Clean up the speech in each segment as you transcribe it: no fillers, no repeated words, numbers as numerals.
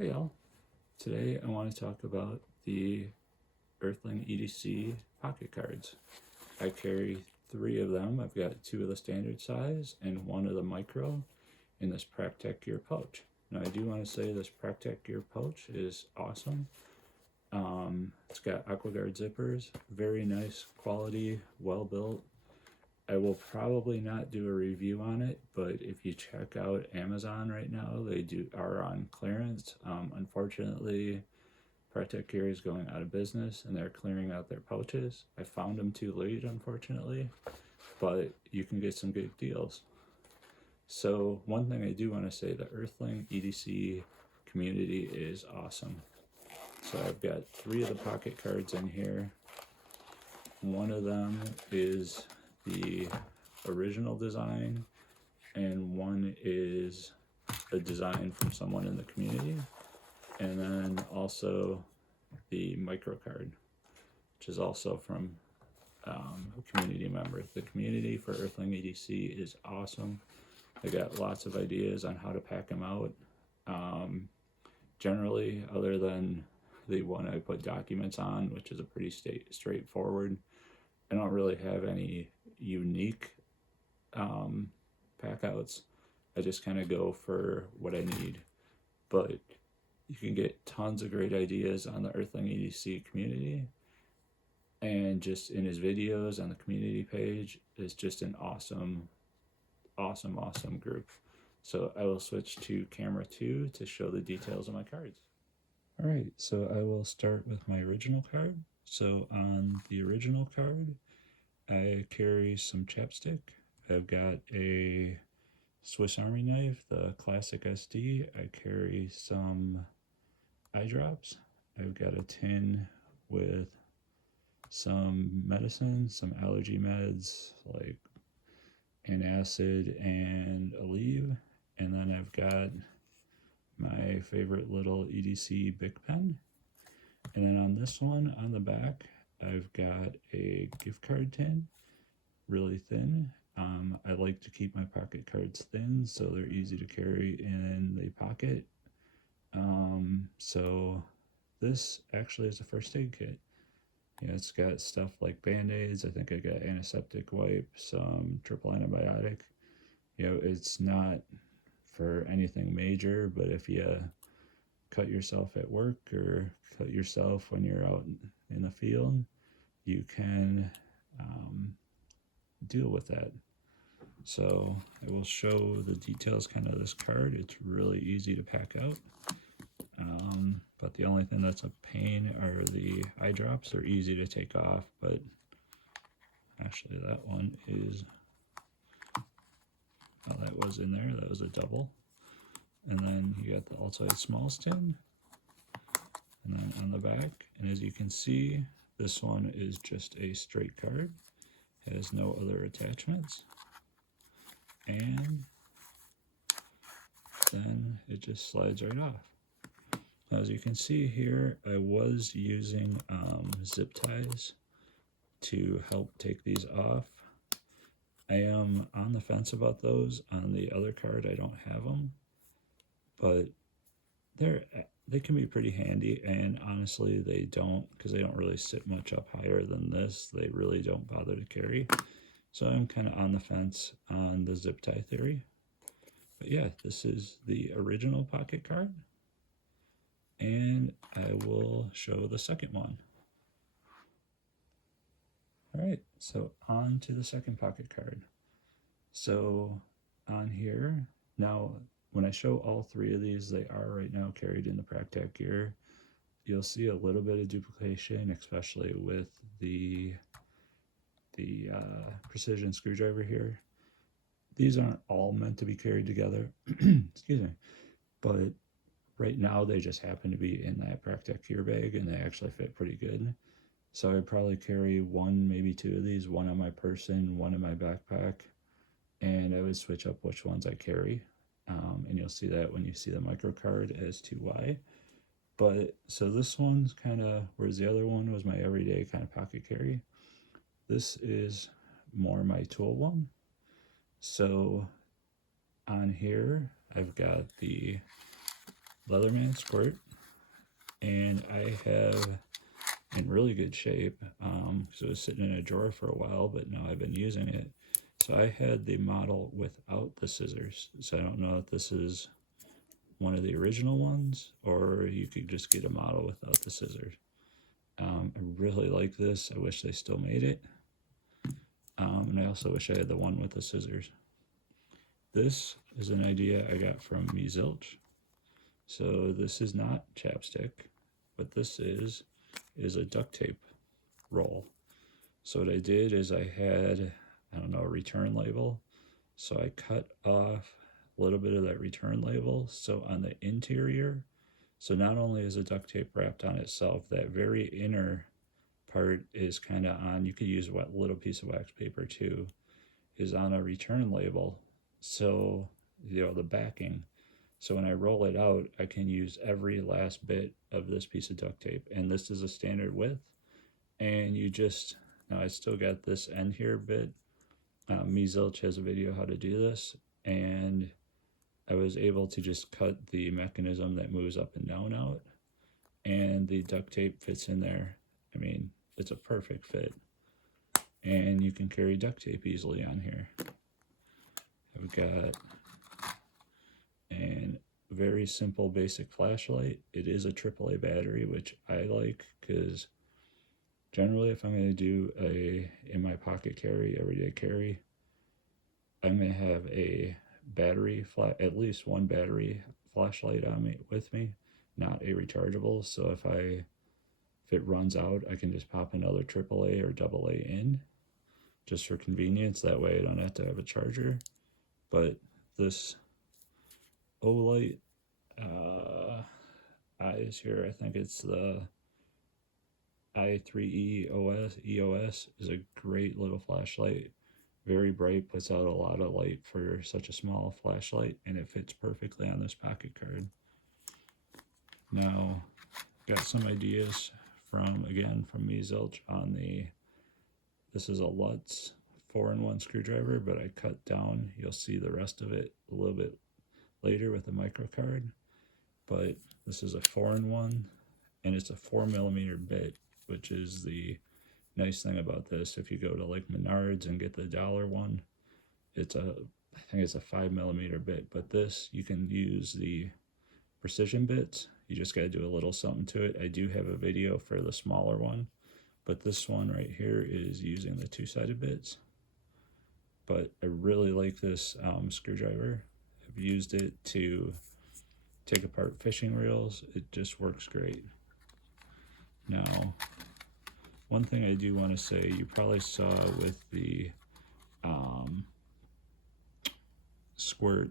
Hey y'all, today I want to talk about the EarthlingEDC Pocket Cards. I carry 3 of them. I've got 2 of the standard size and 1 of the micro in this Practech Gear pouch. Now I do want to say this Practech Gear pouch is awesome. It's got AquaGuard zippers, very nice quality, well built. I will probably not do a review on it, but if you check out Amazon right now, they are on clearance. Unfortunately, Protect Gear is going out of business and they're clearing out their pouches. I found them too late, unfortunately, but you can get some good deals. So one thing I do want to say, the Earthling EDC community is awesome. So I've got 3 of the pocket cards in here. One of them is the original design, and one is a design from someone in the community, and then also the micro card, which is also from a community member. The community for Earthling EDC is awesome. They got lots of ideas on how to pack them out. Generally, other than the one I put documents on, which is a pretty straightforward, I don't really have any unique pack outs. I just kind of go for what I need. But you can get tons of great ideas on the Earthling EDC community, and just in his videos on the community page is just an awesome group. So I will switch to camera 2 to show the details of my cards. All right, so I will start with my original card. So on the original card, I carry some chapstick. I've got a Swiss Army knife, the classic SD. I carry some eye drops. I've got a tin with some medicine, some allergy meds like antacid and Aleve. And then I've got my favorite little EDC Bic pen. And then on this one, on the back, I've got a gift card tin, really thin. I like to keep my pocket cards thin so they're easy to carry in the pocket. So this actually is a first aid kit. It's got stuff like band-aids. I think I got antiseptic wipe, some triple antibiotic. It's not for anything major, but if you cut yourself at work or cut yourself when you're out in the field, you can deal with that. So I will show the details kind of this card. It's really easy to pack out. But the only thing that's a pain are the eye drops. They're easy to take off, but actually that one is, well, that was in there. That was a double. And then you got the Altoid Smalls tin. And then on the back, and as you can see, this one is just a straight card. It has no other attachments. And then it just slides right off. Now, as you can see here, I was using zip ties to help take these off. I am on the fence about those. On the other card, I don't have them, but they can be pretty handy, and honestly, they don't, because they don't really sit much up higher than this. They really don't bother to carry. So I'm kind of on the fence on the zip tie theory. But yeah, this is the original pocket card. And I will show the second one. All right, so on to the second pocket card. So on here, now when I show all 3 of these, they are right now carried in the Practech Gear. You'll see a little bit of duplication, especially with the precision screwdriver here. These aren't all meant to be carried together, excuse me, but right now they just happen to be in that Practech Gear bag and they actually fit pretty good. So I'd probably carry 1, maybe 2 of these, one on my person, one in my backpack, and I would switch up which ones I carry. And you'll see that when you see the micro card as to why. But so this one's kind of, whereas the other one was my everyday kind of pocket carry, this is more my tool one. So on here, I've got the Leatherman squirt, and I have in really good shape because it was sitting in a drawer for a while, but now I've been using it. So I had the model without the scissors, so I don't know if this is one of the original ones or you could just get a model without the scissors. I really like this. I wish they still made it. And I also wish I had the one with the scissors. This is an idea I got from me Zilch. So this is not chapstick, but this is a duct tape roll. So what I did is I had, I don't know, a return label. So I cut off a little bit of that return label. So on the interior, so not only is the duct tape wrapped on itself, that very inner part is kind of on, you could use a little piece of wax paper too, is on a return label. So, you know, the backing. So when I roll it out, I can use every last bit of this piece of duct tape. And this is a standard width. And you just, now I still got this end here bit. Me Zilch has a video how to do this. And I was able to just cut the mechanism that moves up and down out. And the duct tape fits in there. I mean, it's a perfect fit. And you can carry duct tape easily on here. I've got a very simple basic flashlight. It is a AAA battery, which I like because generally if I'm going to do in my pocket carry, everyday carry, I'm going to have a battery, at least one battery flashlight on me with me, not a rechargeable. So if it runs out, I can just pop another AAA or AA in just for convenience. That way I don't have to have a charger. But this Olight eyes here, I think it's the i3 EOS, is a great little flashlight. Very bright, puts out a lot of light for such a small flashlight, and it fits perfectly on this pocket card. Now, got some ideas from me Zilch on this is a Lutz 4-in-1 screwdriver, but I cut down, you'll see the rest of it a little bit later with the micro card. But this is a 4-in-1, and it's a 4mm bit, which is the nice thing about this. If you go to like Menards and get the $1 one, I think it's a 5mm bit. But this, you can use the precision bits. You just got to do a little something to it. I do have a video for the smaller one, but this one right here is using the 2-sided bits. But I really like this screwdriver. I've used it to take apart fishing reels. It just works great. Now, one thing I do want to say, you probably saw with the squirt,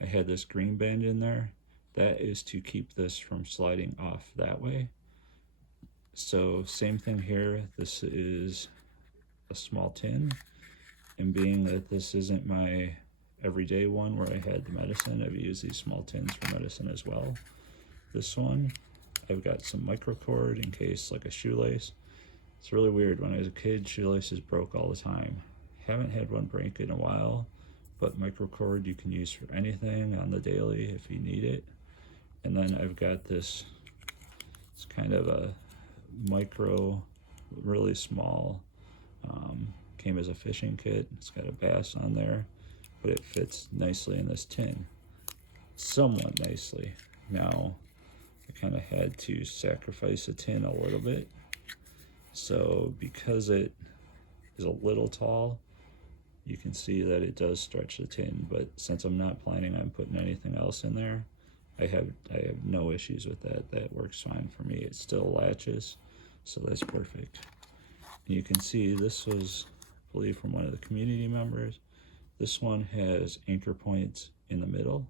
I had this green band in there. That is to keep this from sliding off that way. So same thing here. This is a small tin, and being that this isn't my everyday one where I had the medicine, I've used these small tins for medicine as well. This one, I've got some micro cord in case like a shoelace. It's really weird. When I was a kid, shoelaces broke all the time. Haven't had one break in a while, but micro cord you can use for anything on the daily if you need it. And then I've got this, it's kind of a micro, really small, came as a fishing kit. It's got a bass on there, but it fits nicely in this tin, somewhat nicely. Now, I kind of had to sacrifice a tin a little bit. So because it is a little tall, you can see that it does stretch the tin, but since I'm not planning on putting anything else in there, I have no issues with that. That works fine for me. It still latches, so that's perfect. And you can see this was, I believe, from one of the community members. This one has anchor points in the middle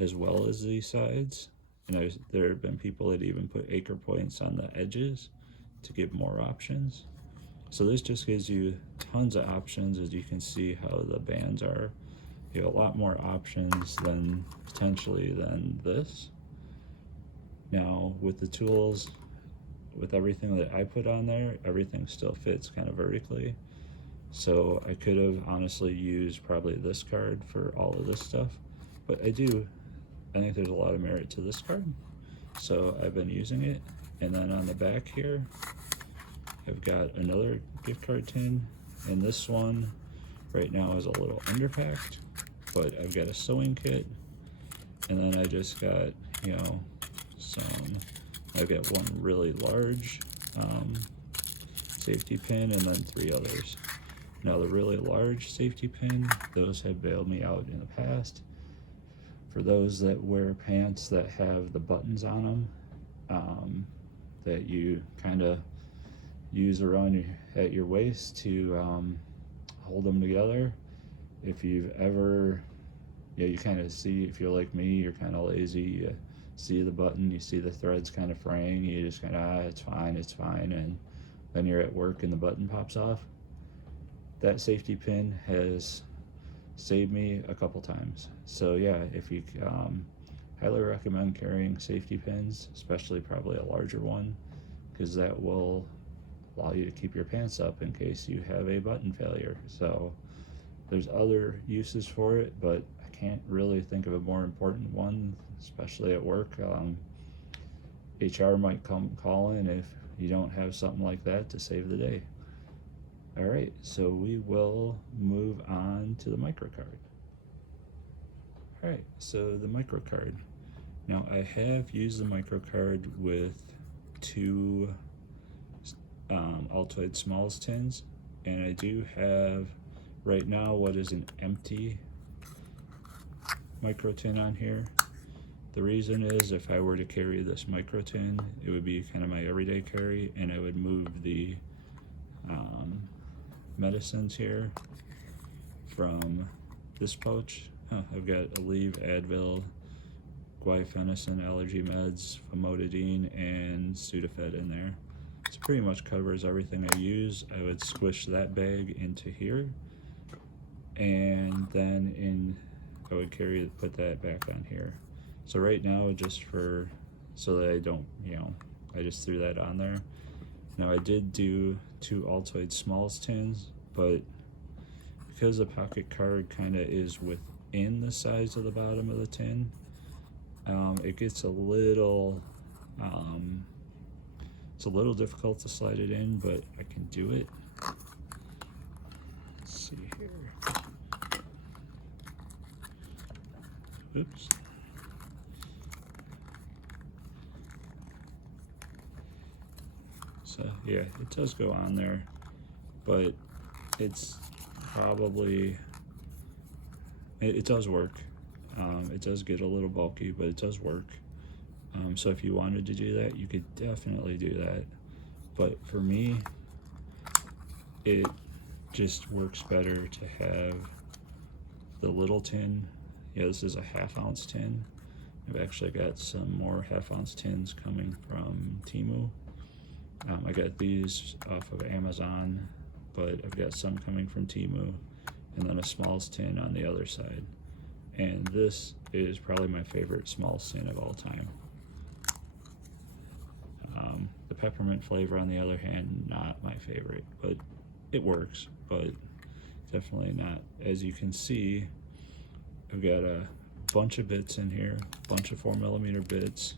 as well as the sides. And there have been people that even put anchor points on the edges to give more options. So this just gives you tons of options. As you can see how the bands are, you have a lot more options than potentially than this. Now with the tools, with everything that I put on there, everything still fits kind of vertically. So I could have honestly used probably this card for all of this stuff, but I do I think there's a lot of merit to this card, so I've been using it. And then on the back here, I've got another gift card tin, and this one right now is a little underpacked, but I've got a sewing kit, and then I just got, you know, I've got one really large safety pin and then 3 others. Now the really large safety pin, those have bailed me out in the past. For those that wear pants that have the buttons on them, that you kind of use around at your waist to hold them together. If you've ever, you kind of see, if you're like me, you're kind of lazy, you see the button, you see the threads kind of fraying, you just kind of, it's fine, and then you're at work and the button pops off. That safety pin has saved me a couple times. So yeah, if you highly recommend carrying safety pins, especially probably a larger one, because that will allow you to keep your pants up in case you have a button failure. So there's other uses for it, but I can't really think of a more important one, especially at work. HR might come calling if you don't have something like that to save the day. All right, so we will move on to the microcard. All right, so the microcard. Now I have used the microcard with 2 Altoid Smalls tins, and I do have right now what is an empty micro tin on here. The reason is if I were to carry this micro tin, it would be kind of my everyday carry, and I would move the medicines here from this pouch. I've got Aleve, Advil, guaifenesin allergy meds, famotidine, and Sudafed in there. So pretty much covers everything I use. I would squish that bag into here, and then I would put that back on here. So right now, just so that I don't, I just threw that on there. Now I did do 2 Altoid Smalls tins, but because the pocket card kind of is within the size of the bottom of the tin, it gets a little, it's a little difficult to slide it in, but I can do it. Let's see here. Oops. So yeah, it does go on there, but it's probably, it does work. It does get a little bulky, but it does work. So if you wanted to do that, you could definitely do that. But for me, it just works better to have the little tin. Yeah, this is a 1/2 ounce tin. I've actually got some more 1/2 ounce tins coming from Temu. I got these off of Amazon, but I've got some coming from Temu, and then a Smalls tin on the other side. And this is probably my favorite Smalls tin of all time. The peppermint flavor, on the other hand, not my favorite, but it works, but definitely not. As you can see, I've got a bunch of bits in here, a bunch of 4mm bits.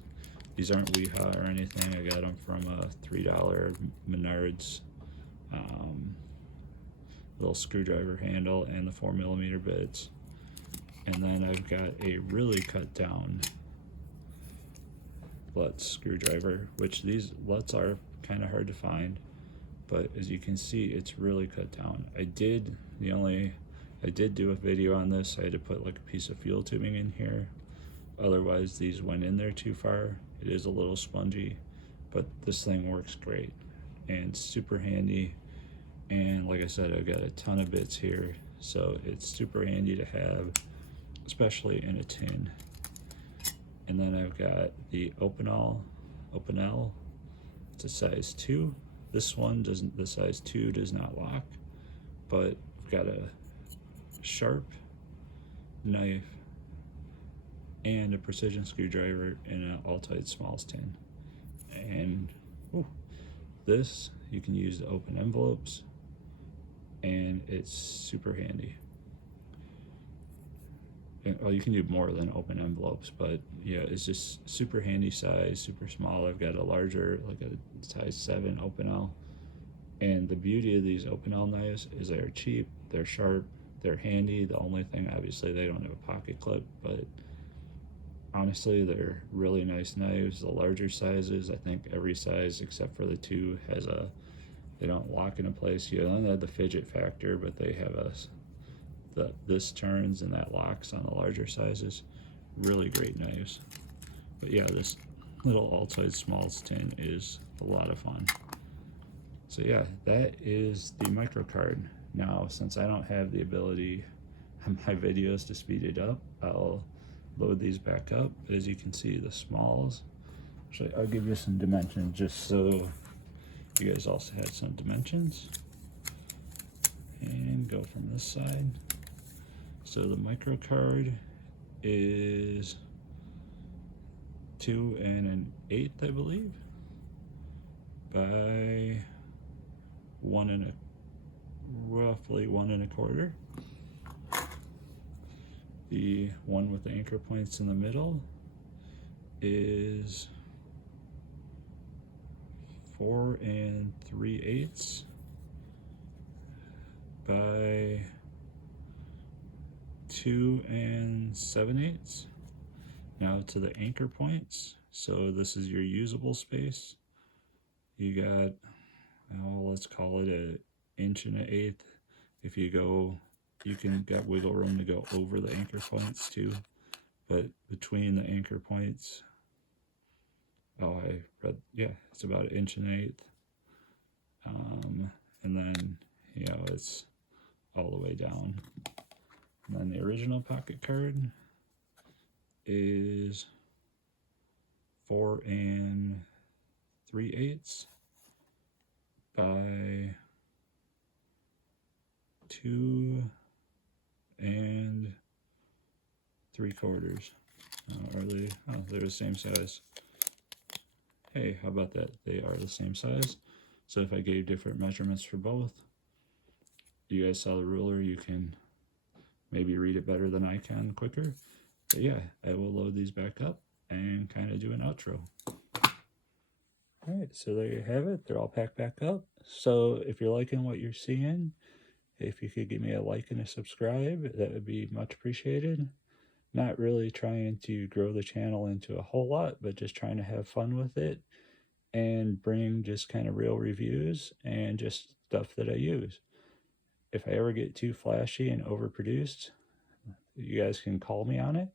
These aren't Weehaw or anything. I got them from a $3 Menards little screwdriver handle and the 4mm bits. And then I've got a really cut down Lutz screwdriver, which these Lutz are kind of hard to find, but as you can see, it's really cut down. I did do a video on this. I had to put like a piece of fuel tubing in here. Otherwise, these went in there too far. It is a little spongy, but this thing works great and super handy. And like I said, I've got a ton of bits here, so it's super handy to have, especially in a tin. And then I've got the Opinel. It's a size 2. This one doesn't, the size 2 does not lock, but I've got a sharp knife and a precision screwdriver in an Altoid Smalls tin. And this, you can use to open envelopes, and it's super handy. well, you can do more than open envelopes, but yeah, it's just super handy size, super small. I've got a larger, like a size 7 Opinel. And the beauty of these Opinel knives is they're cheap, they're sharp, they're handy. The only thing, obviously, they don't have a pocket clip, but honestly, they're really nice knives. The larger sizes, I think every size except for the 2 has a, they don't lock into place. You don't have the fidget factor, but they have this turns and that locks on the larger sizes. Really great knives. But yeah, this little Altoid Smalls tin is a lot of fun. So yeah, that is the micro card. Now, since I don't have the ability on my videos to speed it up, I'll load these back up. As you can see, the smalls. Actually, I'll give you some dimensions just so you guys also had some dimensions. And go from this side. So the micro card is 2 1/8, I believe, by roughly 1 1/4. The one with the anchor points in the middle is 4 3/8 by 2 7/8. Now to the anchor points. So this is your usable space. You got, well, let's call it 1 1/8. If you go, you can get wiggle room to go over the anchor points too. But between the anchor points, oh, I read, yeah, it's about 1 1/8. And then, you know, it's all the way down. And then the original pocket card is 4 3/8 by 2 3/4. Are they? Oh, they're the same size. Hey, how about that? They are the same size. So if I gave different measurements for both, you guys saw the ruler, you can maybe read it better than I can quicker. But yeah, I will load these back up and kind of do an outro. All right, so there you have it. They're all packed back up. So if you're liking what you're seeing, if you could give me a like and a subscribe, that would be much appreciated. Not really trying to grow the channel into a whole lot, but just trying to have fun with it and bring just kind of real reviews and just stuff that I use. If I ever get too flashy and overproduced, you guys can call me on it.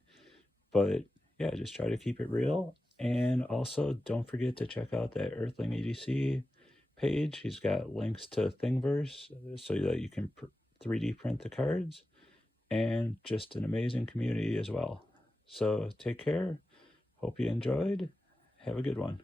But yeah, just try to keep it real. And also, don't forget to check out that EarthlingEDC page. He's got links to Thingiverse so that you can 3D print the cards, and just an amazing community as well. So take care. Hope you enjoyed. Have a good one.